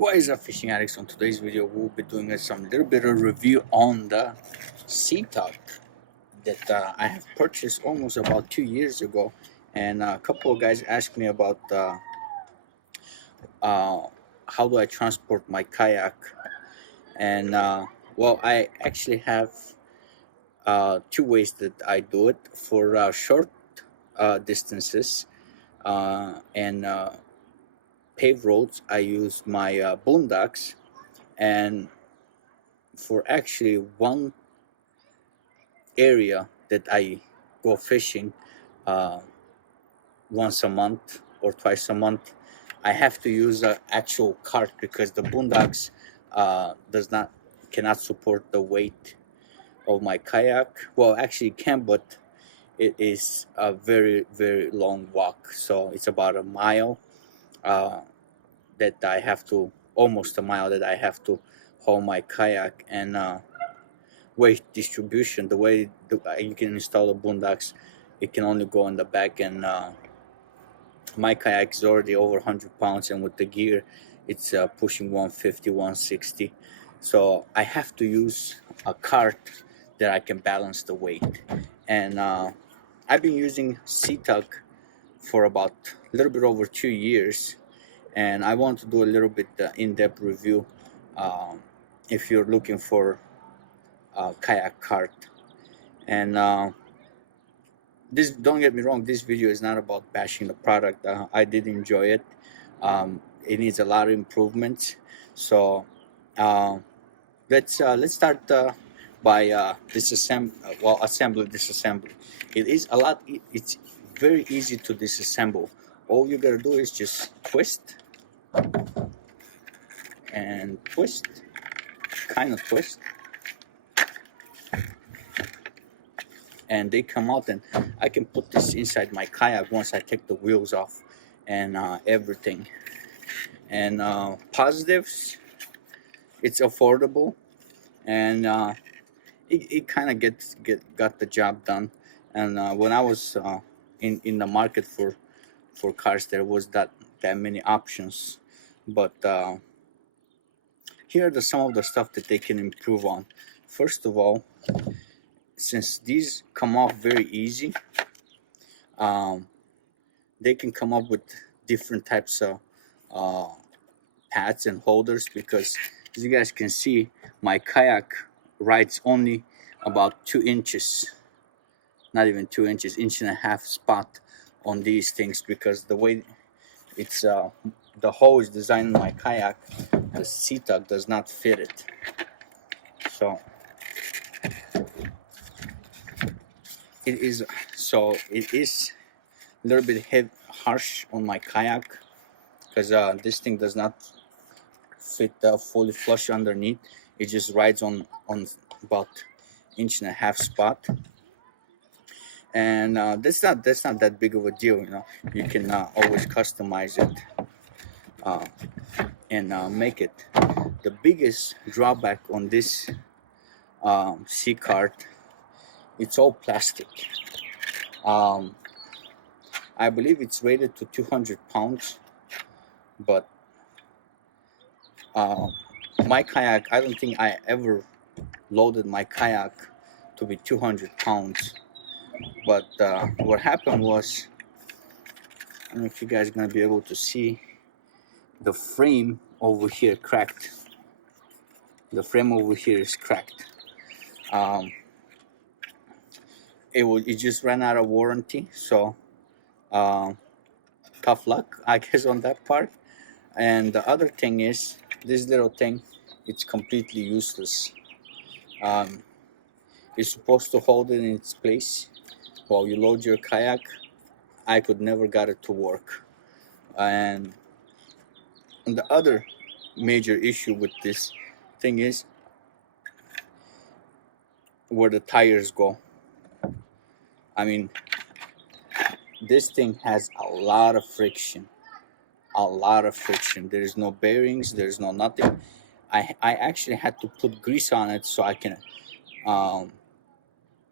What is up, fishing addicts? On today's video we'll be doing some little bit of review on the C-Tug that I have purchased almost about 2 years ago, and a couple of guys asked me about how do I transport my kayak. And well, I actually have two ways that I do it. For short distances and paved roads, I use my boondocks, and for actually one area that I go fishing once a month or twice a month, I have to use an actual cart because the boondocks cannot support the weight of my kayak. Well, actually it can, but it is a very long walk, so it's about a mile that I have to, almost a mile that I have to haul my kayak. And weight distribution, the way you can install the boondocks, it can only go in the back, and my kayak is already over 100 pounds, and with the gear it's pushing 150, 160, so I have to use a cart that I can balance the weight. And I've been using C-Tug for about a little bit over 2 years, and I want to do a little bit in-depth review if you're looking for a kayak cart. And this, don't get me wrong, this video is not about bashing the product. I did enjoy it. It needs a lot of improvements, so let's start by disassembly. It's very easy to disassemble. All you gotta do is just twist and twist, kind of twist, and they come out, and I can put this inside my kayak once I take the wheels off and everything. And positives, it's affordable, and it kind of got the job done. And when I was in the market for cars, there was that many options, but here are some of the stuff that they can improve on. First of all, since these come off very easy, they can come up with different types of pads and holders, because as you guys can see, my kayak rides only about 2 inches, not even 2 inches, inch and a half spot on these things, because the way it's the hole is designed in my kayak, the C-Tug does not fit it. So it is a little bit harsh on my kayak, because this thing does not fit fully flush underneath. It just rides on about inch and a half spot, and that's not that big of a deal, you know. You can always customize it and make it. The biggest drawback on this C-cart, it's all plastic. I believe it's rated to 200 pounds, but my kayak, I don't think I ever loaded my kayak to be 200 pounds. But what happened was, I don't know if you guys are going to be able to see, the frame over here cracked. The frame over here is cracked. It just ran out of warranty, so tough luck, I guess, on that part. And the other thing is, this little thing, it's completely useless. You're supposed to hold it in its place while you load your kayak. I could never got it to work. And the other major issue with this thing is where the tires go. I mean, this thing has a lot of friction. There's no bearings, there's no nothing. I actually had to put grease on it so I can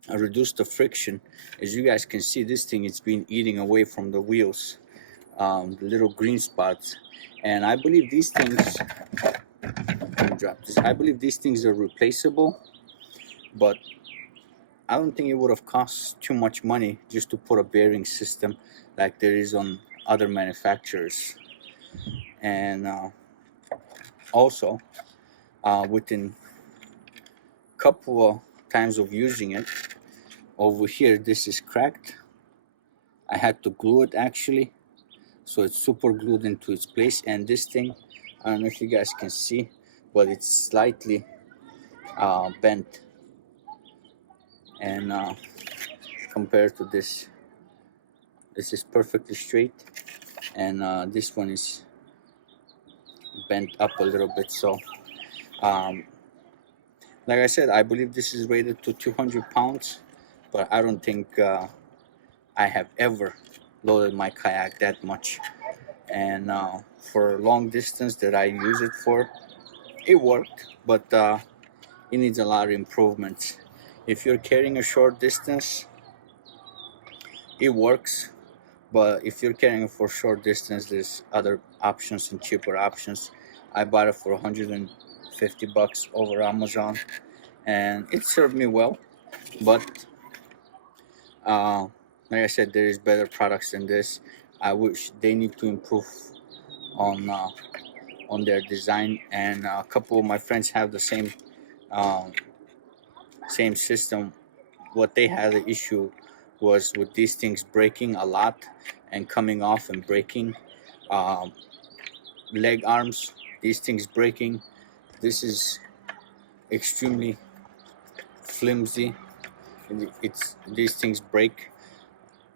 reduce the friction. As you guys can see, this thing, it's been eating away from the wheels. the little green spots. And I believe these things, let me drop this, I believe these things are replaceable, but I don't think it would have cost too much money just to put a bearing system like there is on other manufacturers. And also, within a couple of times of using it, over here this is cracked. I had to glue it actually, so it's super glued into its place. And this thing, I don't know if you guys can see, but it's slightly bent. And compared to this is perfectly straight, and this one is bent up a little bit. So like I said, I believe this is rated to 200 pounds, but I don't think I have ever loaded my kayak that much. And for long distance that I use it for, it worked, but it needs a lot of improvements. If you're carrying a short distance, it works, but if you're carrying it for short distance, there's other options and cheaper options. I bought it for 150 bucks over Amazon, and it served me well. But like I said, there is better products than this. I wish they need to improve on their design. And a couple of my friends have the same system. What they had an issue was with these things breaking a lot and coming off and breaking. Leg arms, these things breaking. This is extremely flimsy. These things break.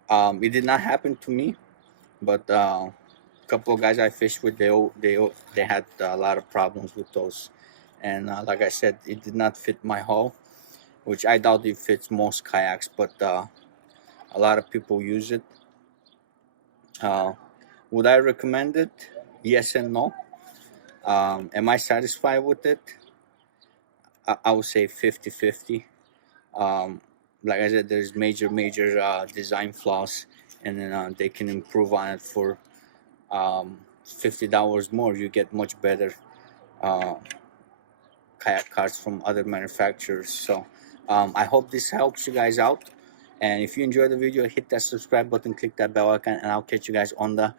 It did not happen to me, but a couple of guys I fished with, they had a lot of problems with those. And like I said, it did not fit my hull, which I doubt it fits most kayaks, but a lot of people use it. Would I recommend it? Yes and no. Am I satisfied with it? I would say 50-50. Like I said, there's major design flaws, and then they can improve on it for $50 more. You get much better kayak cards from other manufacturers. So I hope this helps you guys out, and if you enjoyed the video, hit that subscribe button, click that bell icon, and I'll catch you guys on the